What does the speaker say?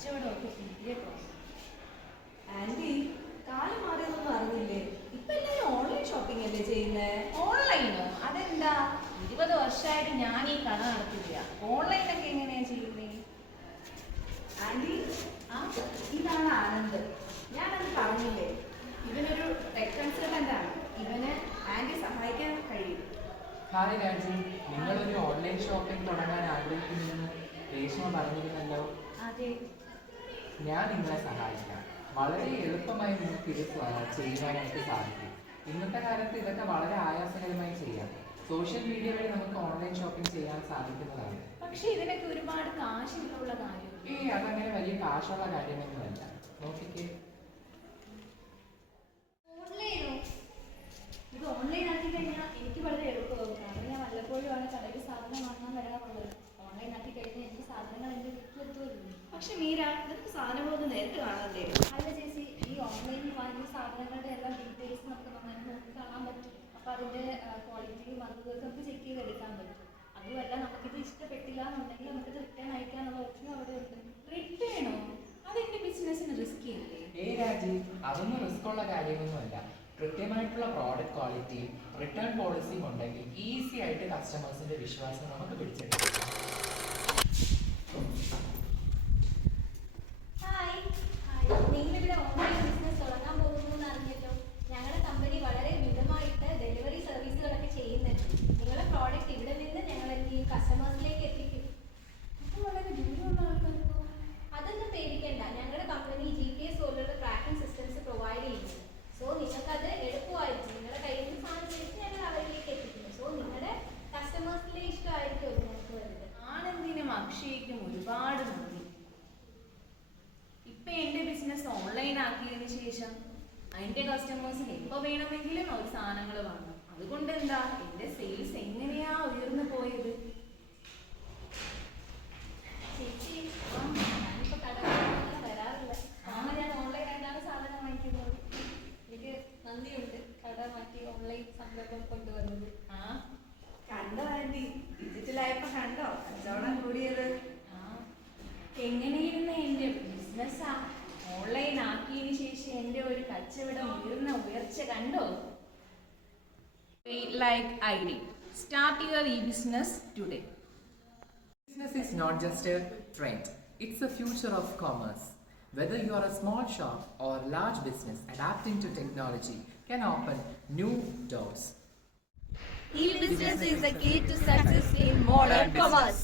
കച്ചവടമൊക്കെ തീരെ കുറഞ്ഞു. ആന്റി, കാലം മാറിയൊന്നും അറിഞ്ഞില്ലേ? ഇപ്പൊ എല്ലാരും ഓൺലൈൻ ഷോപ്പിംഗ് അല്ലേ ചെയ്യുന്നേ? ഓൺലൈനോ? അതെന്താ? 20 വർഷമായിട്ട് ഞാൻ ഈ കട നടത്തില്ല. ഓൺലൈനൊക്കെ എങ്ങനെയാ ചെയ്യുന്നേ? ആന്റി, ഇതാണ് ആനന്ദ്. ഞാനത് പറഞ്ഞില്ലേ, ഇവനൊരു ടെക് കൺസൾട്ടന്റ് ആണ്. ഇവന് ആന്റി സഹായിക്കാൻ കഴിയും. ഹായ് രാജി, നിങ്ങളൊരു ഓൺലൈൻ ഷോപ്പിംഗ് തുടങ്ങാൻ ആഗ്രഹിക്കുന്നുവെന്ന് രേഷ്മ പറഞ്ഞിരുന്നല്ലോ. അതെ. ഞാൻ നിങ്ങളെ സഹായിക്കാം. വളരെ എളുപ്പമായി നിങ്ങൾക്ക് ഇത് ചെയ്യുവാനായിട്ട് സാധിക്കും. ഇന്നത്തെ കാലത്ത് ഇതൊക്കെ വളരെ ആയാസകരമായി ചെയ്യാം. സോഷ്യൽ മീഡിയ വഴി നമുക്ക് ഓൺലൈൻ ഷോപ്പിംഗ് ചെയ്യാൻ സാധിക്കുന്നതാണ്. പക്ഷെ ഇതിനൊക്കെ ഒരുപാട് കാശുള്ള കാര്യം. അതങ്ങനെ വലിയ കാശുള്ള കാര്യമൊന്നുമല്ല. നോക്കിക്കേ, ഇത് ഓൺലൈൻ ആക്കി കഴിഞ്ഞാൽ എനിക്ക് വളരെ എളുപ്പമാകും. കാരണം ഞാൻ വല്ലപ്പോഴുമാണ് കടയിൽ സാധനം വാങ്ങാൻ വരാറുള്ളത്. ഓൺലൈൻ ആക്കി കഴിഞ്ഞാൽ എനിക്ക് സാധനങ്ങൾ എൻ്റെ വീട്ടിലെത്തുമല്ലോ. പക്ഷെ മീര, നിനക്ക് സാധനങ്ങളൊന്നും നേരിട്ട് കാണണ്ടേ? അല്ല ചേച്ചി, ഈ ഓൺലൈനിൽ വാങ്ങിയ സാധനങ്ങളുടെ എല്ലാം ഡീറ്റെയിൽസ് നമുക്ക് നന്നായി നോക്കി കാണാൻ പറ്റും. അപ്പോൾ അതിൻ്റെ ക്വാളിറ്റിയും അതും നമുക്ക് ചെക്ക് ചെയ്തെടുക്കാൻ പറ്റും. അതുമല്ല, നമുക്കിത് ഇഷ്ടപ്പെട്ടില്ല എന്നുണ്ടെങ്കിൽ നമുക്കിത് റിട്ടേൺ അയക്കാനുള്ള ഓപ്ഷനും അവിടെ ഉണ്ട്. റിട്ടേണോ? അതെന്റെ ബിസിനസ്സിന് റിസ്ക് ഇല്ലേ? രാജി, അതൊന്നും റിസ്ക് ഉള്ള കാര്യമൊന്നുമല്ല. കൃത്യമായിട്ടുള്ള പ്രോഡക്റ്റ് ക്വാളിറ്റിയും റിട്ടേൺ പോളിസിയും ഉണ്ടെങ്കിൽ ഈസി ആയിട്ട് കസ്റ്റമേഴ്സിന്റെ വിശ്വാസം നമുക്ക് പിടിച്ചെടുക്കാം. നിങ്ങളിവിടെ ഓൺലൈൻ ബിസിനസ് തുടങ്ങാൻ പോകുന്നു എന്ന് അറിഞ്ഞല്ലോ. ഞങ്ങളുടെ കമ്പനി വളരെ മിതമായിട്ട് ഡെലിവറി സർവീസുകളൊക്കെ ചെയ്യുന്നുണ്ട്. നിങ്ങളുടെ പ്രോഡക്റ്റ് ഇവിടെ നിന്ന് ഞങ്ങൾ ഈ കസ്റ്റമേഴ്സിലേക്ക് എത്തിക്കും. വളരെ ദൂരമുള്ള ആൾക്കാർക്കോ? അതൊന്നും പേടിക്കേണ്ട. ഞങ്ങളുടെ കമ്പനി GPS പോലുള്ള ട്രാക്കിംഗ് സിസ്റ്റംസ് പ്രൊവൈഡ് ചെയ്യുന്നു. സോ നിങ്ങൾക്കത് എളുപ്പമായിരിക്കും. നിങ്ങളുടെ കയ്യിൽ നിന്ന് സാധനം വെച്ച് ഞങ്ങൾ അവരിലേക്ക് എത്തിക്കുന്നു. സോ നിങ്ങളുടെ കസ്റ്റമേഴ്സിലെ ഇഷ്ടമായിരിക്കും ഞങ്ങൾക്ക് വരുന്നത്. ആനന്ദിനും അക്ഷയ്ക്കും ഒരുപാട് നന്ദി. ഇപ്പൊ എന്റെ ബിസിനസ് ഓൺലൈൻ ആക്കിയതിനു ശേഷം അതിന്റെ കസ്റ്റമേഴ്സിന് എപ്പോ വേണമെങ്കിലും അവർ സാധനങ്ങൾ വാങ്ങും. അതുകൊണ്ട് എന്താ, എന്റെ സെയിൽസ് എങ്ങനെയാ ഉയർന്നു പോയത്? ചേച്ചി, ഞാനിപ്പോ കട വരാറില്ല. ഞാൻ ഓൺലൈൻ ആയിട്ടാണ് സാധനം വാങ്ങിക്കുന്നത്. എനിക്ക് നന്ദിയുണ്ട് കട മാറ്റി ഓൺലൈൻ സംരംഭം കൊണ്ടുവന്നത്. കണ്ടോ ആന്റി, ഡിജിറ്റലായപ്പോ കണ്ടോ കച്ചവടം കൂടിയത്? എങ്ങനെയിരുന്ന എന്റെ ബിസിനസ്സാ ഓൺലൈൻ ആക്കിയതിനു ശേഷം എന്റെ ഒരു കച്ചവടം ഉയർച്ച കണ്ടോ? Like ID. Start your e-business today. Business is not just a trend, it's the future of commerce. Whether you are a small shop or large business, adapting to technology can open new doors. E-business is the key to success in modern commerce.